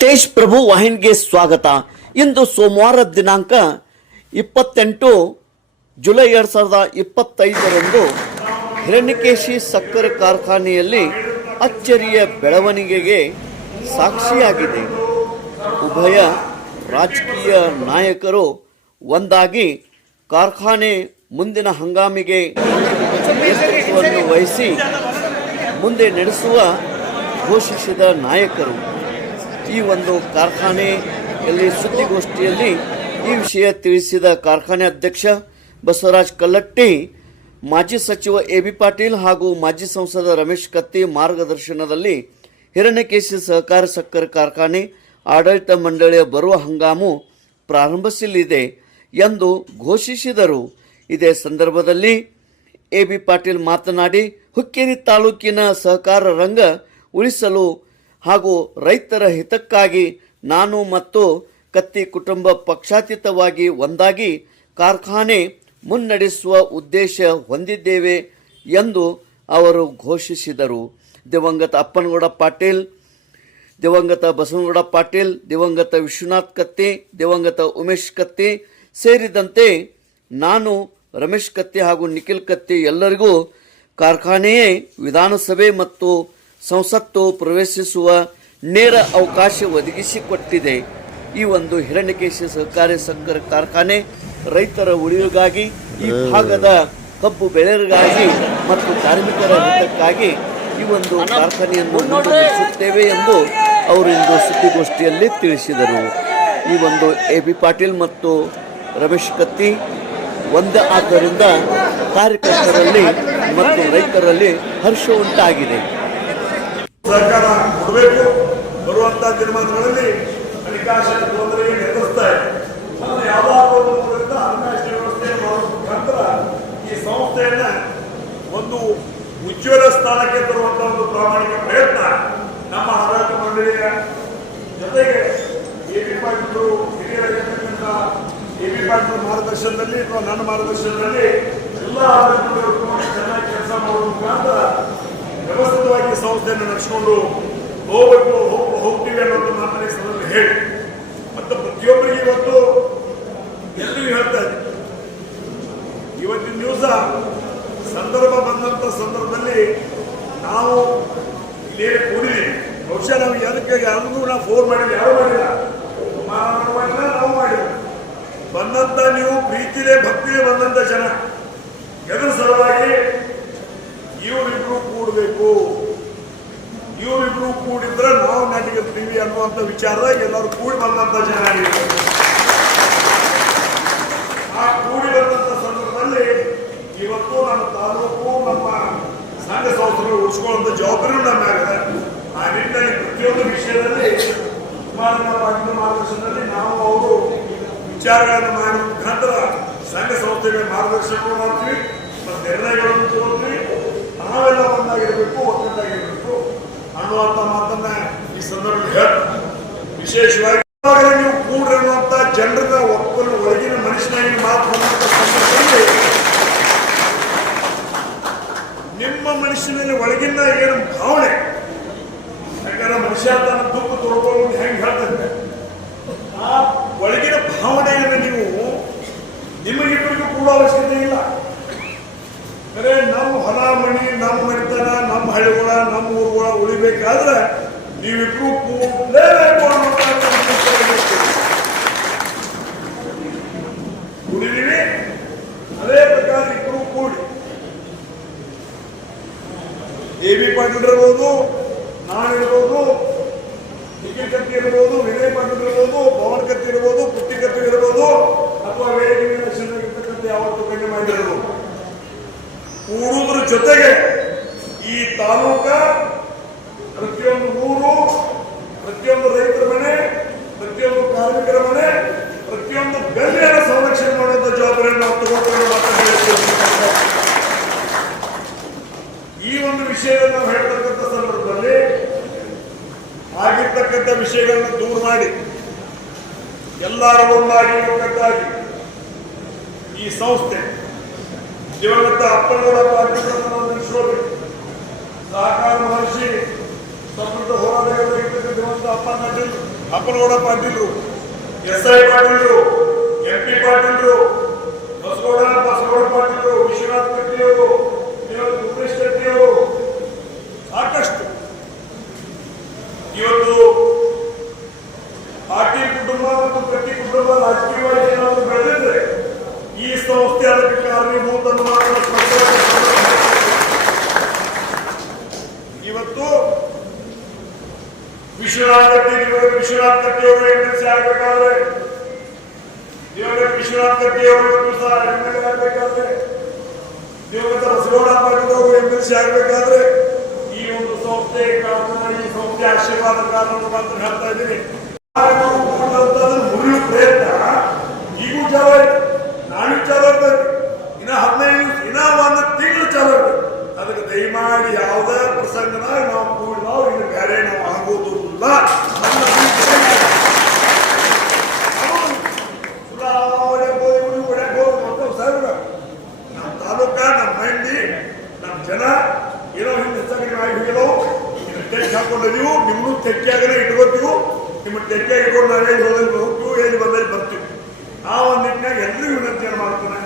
ತೇಜ್ ಪ್ರಭು ವಾಹಿನಿಗೆ ಸ್ವಾಗತ. ಇಂದು ಸೋಮವಾರ ದಿನಾಂಕ ಇಪ್ಪತ್ತೆಂಟು ಜುಲೈ ಎರಡು ಸಾವಿರದ ಇಪ್ಪತ್ತೈದರಂದು ಹಿರಣ್ಯಕೇಶಿ ಸಕ್ಕರೆ ಕಾರ್ಖಾನೆಯಲ್ಲಿ ಅಚ್ಚರಿಯ ಬೆಳವಣಿಗೆಗೆ ಸಾಕ್ಷಿಯಾಗಿದೆ. ಉಭಯ ರಾಜಕೀಯ ನಾಯಕರು ಒಂದಾಗಿ ಕಾರ್ಖಾನೆ ಮುಂದಿನ ಹಂಗಾಮಿಗೆ ವಹಿಸಿ ಮುಂದೆ ನಡೆಸುವ ಘೋಷಿಸಿದ ನಾಯಕರು ಈ ಒಂದು ಕಾರ್ಖಾನೆಯಲ್ಲಿ ಸುದ್ದಿಗೋಷ್ಠಿಯಲ್ಲಿ ಈ ವಿಷಯ ತಿಳಿಸಿದ ಕಾರ್ಖಾನೆ ಅಧ್ಯಕ್ಷ ಬಸವರಾಜ್ ಕಲ್ಲಟ್ಟಿ, ಮಾಜಿ ಸಚಿವ ಎ ಬಿ ಪಾಟೀಲ್ ಹಾಗೂ ಮಾಜಿ ಸಂಸದ ರಮೇಶ್ ಕತ್ತಿ ಮಾರ್ಗದರ್ಶನದಲ್ಲಿ ಹಿರಣ್ಯಕೇಶಿ ಸಹಕಾರ ಸಕ್ಕರೆ ಕಾರ್ಖಾನೆ, ಆಡಳಿತ ಮಂಡಳಿಯ ಬರುವ ಹಂಗಾಮು ಪ್ರಾರಂಭಿಸಲಿದೆ ಎಂದು ಘೋಷಿಸಿದರು. ಇದೇ ಸಂದರ್ಭದಲ್ಲಿ ಎ ಬಿ ಪಾಟೀಲ್ ಮಾತನಾಡಿ, ಹುಕ್ಕೇರಿ ತಾಲೂಕಿನ ಸಹಕಾರ ರಂಗ ಉಳಿಸಲು ಹಾಗೂ ರೈತರ ಹಿತಕ್ಕಾಗಿ ನಾನು ಮತ್ತು ಕತ್ತಿ ಕುಟುಂಬ ಪಕ್ಷಾತೀತವಾಗಿ ಒಂದಾಗಿ ಕಾರ್ಖಾನೆ ಮುನ್ನಡೆಸುವ ಉದ್ದೇಶ ಹೊಂದಿದ್ದೇವೆ ಎಂದು ಅವರು ಘೋಷಿಸಿದರು. ದಿವಂಗತ ಅಪ್ಪನಗೌಡ ಪಾಟೀಲ್, ದಿವಂಗತ ಬಸವನಗೌಡ ಪಾಟೀಲ್, ದಿವಂಗತ ವಿಶ್ವನಾಥ್ ಕತ್ತಿ, ದಿವಂಗತ ಉಮೇಶ್ ಕತ್ತಿ ಸೇರಿದಂತೆ ನಾನು ರಮೇಶ್ ಕತ್ತಿ ಹಾಗೂ ನಿಖಿಲ್ ಕತ್ತಿ ಎಲ್ಲರಿಗೂ ಕಾರ್ಖಾನೆಯೇ ವಿಧಾನಸಭೆ ಮತ್ತು ಸಂಸತ್ತು ಪ್ರವೇಶಿಸುವ ನೇರ ಅವಕಾಶ ಒದಗಿಸಿಕೊಟ್ಟಿದೆ. ಈ ಒಂದು ಹಿರಣ್ಯಕೇಶಿ ಸಹಕಾರಿ ಸಕ್ಕರೆ ಕಾರ್ಖಾನೆ ರೈತರ ಉಳಿವಿಗಾಗಿ ಈ ಭಾಗದ ಕಬ್ಬು ಬೆಳೆಯರಿಗಾಗಿ ಮತ್ತು ಕಾರ್ಮಿಕರ ಹಿತಕ್ಕಾಗಿ ಈ ಒಂದು ಕಾರ್ಖಾನೆಯನ್ನು ಮುಂದುವರಿಸುತ್ತೇವೆ ಎಂದು ಅವರು ಇಂದು ಸುದ್ದಿಗೋಷ್ಠಿಯಲ್ಲಿ ತಿಳಿಸಿದರು. ಈ ಒಂದು ಎ ಬಿ ಪಾಟೀಲ್ ಮತ್ತು ರಮೇಶ್ ಕತ್ತಿ ಒಂದೇ ಆದ್ದರಿಂದ ಕಾರ್ಯಕರ್ತರಲ್ಲಿ ಮತ್ತು ರೈತರಲ್ಲಿ ಹರ್ಷ ಉಂಟಾಗಿದೆ. ಸರ್ಕಾರ ಕೊಡಬೇಕು. ಬರುವಂತಹ ದಿನಮಾನಗಳಲ್ಲಿ ಹಣಕಾಸಿನ ಎದುರಿಸ್ತಾ ಇದೆ. ಯಾವಾಗ ವ್ಯವಸ್ಥೆ ಮಾಡುವ ಈ ಸಂಸ್ಥೆಯನ್ನ ಒಂದು ಉಜ್ವಲ ಸ್ಥಾನಕ್ಕೆ ತರುವಂತಹ ಒಂದು ಪ್ರಾಮಾಣಿಕ ಪ್ರಯತ್ನ ನಮ್ಮ ಆಡಳಿತ ಮಂಡಳಿಯ ಜೊತೆಗೆ ಎ ಬಿ ಪಾಟೀಲ್ ಮಾರ್ಗದರ್ಶನದಲ್ಲಿ ಅಥವಾ ನನ್ನ ಮಾರ್ಗದರ್ಶನದಲ್ಲಿ ಎಲ್ಲ ಚೆನ್ನಾಗಿ ಕೆಲಸ ಮಾಡುವ ಮುಖಾಂತರ ವ್ಯವಸ್ಥಿತವಾಗಿ ಸಂಸ್ಥೆಯನ್ನು ನಡೆಸಿಕೊಂಡು ಹೋಗ್ಬೇಕು, ಹೋಗ, ಹೋಗ್ತೀವಿ ಅನ್ನೋದು ಮಾತನ್ನ ಸಂದರ್ಭದಲ್ಲಿ ಹೇಳಿ. ಮತ್ತು ಪ್ರತಿಯೊಬ್ಬರಿಗೆ ಇವತ್ತು ಎಲ್ಲಿಯೂ ಹೇಳ್ತಾ ಇದೆ ಇವತ್ತಿನ ದಿವಸ ಸಂದರ್ಭ ಬಂದಂಥ ಸಂದರ್ಭದಲ್ಲಿ ನಾವು ಇಲ್ಲೇ ಕೂಡಿದ್ದೀವಿ. ಬಹುಶಃ ನಾವು ಅದಕ್ಕೆ ಯಾರಿಗೂ ನಾವು ಫೋನ್ ಮಾಡಿಲ್ಲ. ಯಾರು ಮಾಡಿಲ್ಲ? ನಾವು ಮಾಡಿಲ್ಲ. ಬಂದಂತ ನೀವು ಪ್ರೀತಿಲೆ, ಭಕ್ತಿಲೆ ಬಂದಂತ ಜನ. ಎದುರು ಸಲುವಾಗಿ ಇವರಿಬ್ರು ಕೂಡಬೇಕು. ಇವರಿಬ್ರು ಕೂಡಿದ್ರೆ ನಾವು ನಟಿಗತ್ತೀವಿ ಅನ್ನುವಂಥ ವಿಚಾರ ಎಲ್ಲರೂ ಕೂಡಿ ಬಂದಂತ ಜನ. ಆ ಕೂಡಿ ಬಂದಂತ ಸಂದರ್ಭದಲ್ಲಿ ಇವತ್ತು ನಮ್ಮ ತಾಲೂಕು, ನಮ್ಮ ಸಂಘ ಸಂಸ್ಥೆಗಳು ಉಳಿಸ್ಕೊಳ್ಳುವಂತ ಜವಾಬ್ದಾರಿ ನಮ್ಮ ಆಗಿದೆ ಆ ನಿಟ್ಟಿನಲ್ಲಿ ಪ್ರತಿಯೊಂದು ವಿಷಯದಲ್ಲಿ ಕುಮಾರಣ್ಣ ಮಾರ್ಗದರ್ಶನದಲ್ಲಿ ನಾವು ಅವರು ವಿಚಾರಗಳನ್ನು ಮಾಡುವ ಮುಖಾಂತರ ಸಂಘ ಸಂಸ್ಥೆಗಳ ಮಾರ್ಗದರ್ಶನ ಮಾಡ್ತೀವಿ, ಮತ್ತು ನಿರ್ಣಯಗಳನ್ನು ತಗೊಳ್ತೀವಿ. ನಾವೆಲ್ಲ ಒಂದಾಗಿರಬೇಕು ಒಕ್ಕಟ್ಟಾಗಿರಬೇಕು ಅನ್ನುವಂಥ ಮಾತನ್ನ ಈ ಸಂದರ್ಭದಲ್ಲಿ ವಿಶೇಷವಾಗಿ ನೀವು ಕೂಡ ಕೂಡಿರುವಂತ ಜನರ ಒಕ್ಕಲು ಒಳಗಿನ ಮನುಷ್ಯನಾಗಿ ಮಾತು ನಿಮ್ಮ ಮನುಷ್ಯನಲ್ಲಿ ಒಳಗಿನ ಏನು ಭಾವನೆ, ಯಾಕಂದ್ರೆ ಮನುಷ್ಯ ತನ್ನ ದುಃಖ ತೊಳ್ಕೊಳ್ಳೋದು ಹೆಂಗೆ ಹೇಳ್ತಂತೆ ಆ ಒಳಗಿನ ಭಾವನೆಯನ್ನು ನೀವು ನಿಮಗಿಬ್ಬರಿಗೂ ಕೂಡ ಅವಶ್ಯಕತೆ ಇಲ್ಲ ಅಂದರೆ ನಮ್ಮ ಹೊಲ ಮಣಿ ನಮ್ಮ ಮನೆತನ ನಮ್ಮ ಹಳ್ಳಿಗಳ, ನಮ್ಮ ಊರುಗಳ ಉಳಿಬೇಕಾದ್ರೆ ನೀವಿಬ್ರು. ಕೂಡಿದೀವಿ ಅದೇ ಪ್ರಕಾರ ಇಬ್ರು ಕೂಡಿ ಎ ಬಿ ಪಾಟೀಲ್ ಪ್ರತಿಯೊಂದು ಊರು, ಪ್ರತಿಯೊಂದು ರೈತರ ಮನೆ, ಪ್ರತಿಯೊಂದು ಕಾರ್ಮಿಕರ ಮನೆ, ಪ್ರತಿಯೊಂದು ಗಲ್ಲಿಯನ್ನು ಸಂರಕ್ಷಣೆ ಮಾಡುವಂತ ಜವಾಬ್ದಾರಿಯನ್ನು ನಾವು ತಗೊಂಡು ಈ ಒಂದು ವಿಷಯವನ್ನು ನಾವು ಹೇಳ್ತಕ್ಕಂಥ ಸಂದರ್ಭದಲ್ಲಿ ಆಗಿರ್ತಕ್ಕಂಥ ವಿಷಯಗಳನ್ನು ದೂರ ಮಾಡಿ, ಎಲ್ಲರೂ ಒಂದಾಗಿ ಹೋಗಬೇಕಾಗಿ ಈ ಸಂಸ್ಥೆ ದಿವಂಗತ ಅಪ್ಪನವರ ನೆನೆಸ್ಕೊಳ್ಬೇಕು ಸಹಕಾರ ಮಹರ್ಷಿ తమ్ముడితో హోరాదగ్గర అప్ప అన్నట్టు అప్పను కూడా పార్టీలు ఎస్ఐ పార్టీలు ఎంపీ పార్టీలు ದಿವಂಗತ ವಿಶ್ವನಾಥ್ ಕಟ್ಟಿ ಅವರು ಎಂ ಎಲ್ ಸಿ ಆಗಬೇಕಾದ್ರೆ ದಿವಂಗತ ವಿಶ್ವನಾಥ್ ಕಟ್ಟಿ ಅವರು ಇವತ್ತು ಸಹ ಎಂ ಎಲ್ ಎ ಆಗಬೇಕಾದ್ರೆ ದಿವಂಗತ ಬಸಗೌಡ ಪಾಟೀಲ್ ಅವರು ಎಂ ಎಲ್ ಸಿ ಆಗಬೇಕಾದ್ರೆ ಈ ಒಂದು ಸಂಸ್ಥೆ ಕಾರಣ ಈ ಸಂಸ್ಥೆ ಆಶೀರ್ವಾದ ಕಾರಣ ಅಂತ ಹೇಳ್ತಾ ಇದ್ದೀನಿ ಮುರಿಯುವ ಪ್ರಯತ್ನ ಈಗೂ ಚಾಲು ಆಯ್ತು ನಾಳೆ ಚಾಲು ಆಗ್ತದೆ ಇನ್ನ ಹದಿನೈದು ದಿವಸ ಇನ್ನ ಒಂದು ತಿಂಗಳು ಚಾಲು ಆಗ್ತದೆ ಅದಕ್ಕೆ ದಯಮಾಡಿ ಯಾವುದೇ ಪ್ರಸಂಗನ ನಾವು ಕೂಡಿ ನಾವು ಇದು ಬೇರೆ ನಾವು ಆಗೋದು ಇಲ್ಲ ನನ್ನ ಅಭಿಪ್ರಾಯ. ಹೌದು. ಸುಧಾ ಹೊಡ್ಯಾಕ್ ಹೋಗಿ, ಇವ್ರು ಹೊಡ್ಯಾಕ್ ಹೋಗಿ, ಮತ್ತೊಬ್ಬ ಸಾಹೇಬ್ರ. ನಮ್ಮ ತಾಲೂಕ ನಮ್ಮ ಮಂದಿ ನಮ್ಮ ಜನ ಏನೋ ಹಿಂದೆ ಹೆಚ್ಚಾಗಿ ಹೋಗಿರೋ ನಿಮ್ಮ ತೆಕ್ಕೆ ಹಾಕೊಂಡು ನೀವು ನಿಮ್ಮನ್ನು ತೆಚ್ಚಿಯಾಗಲೇ ಇಟ್ಕೋತೀವಿ ನಿಮ್ಮ ತೆಕ್ಕೆ ಇಟ್ಕೊಂಡು ನಾವೇ ಹೋದಲ್ಲಿ ಹೋಗ್ತೀವಿ ಏನು ಬಂದಲ್ಲಿ ಬರ್ತೀವಿ. ಆ ಒಂದು ನಿಟ್ಟಿನಾಗ ಎಲ್ಲರಿಗೂ ವಿನಂತಿಯನ್ನು ಮಾಡ್ತೇನೆ.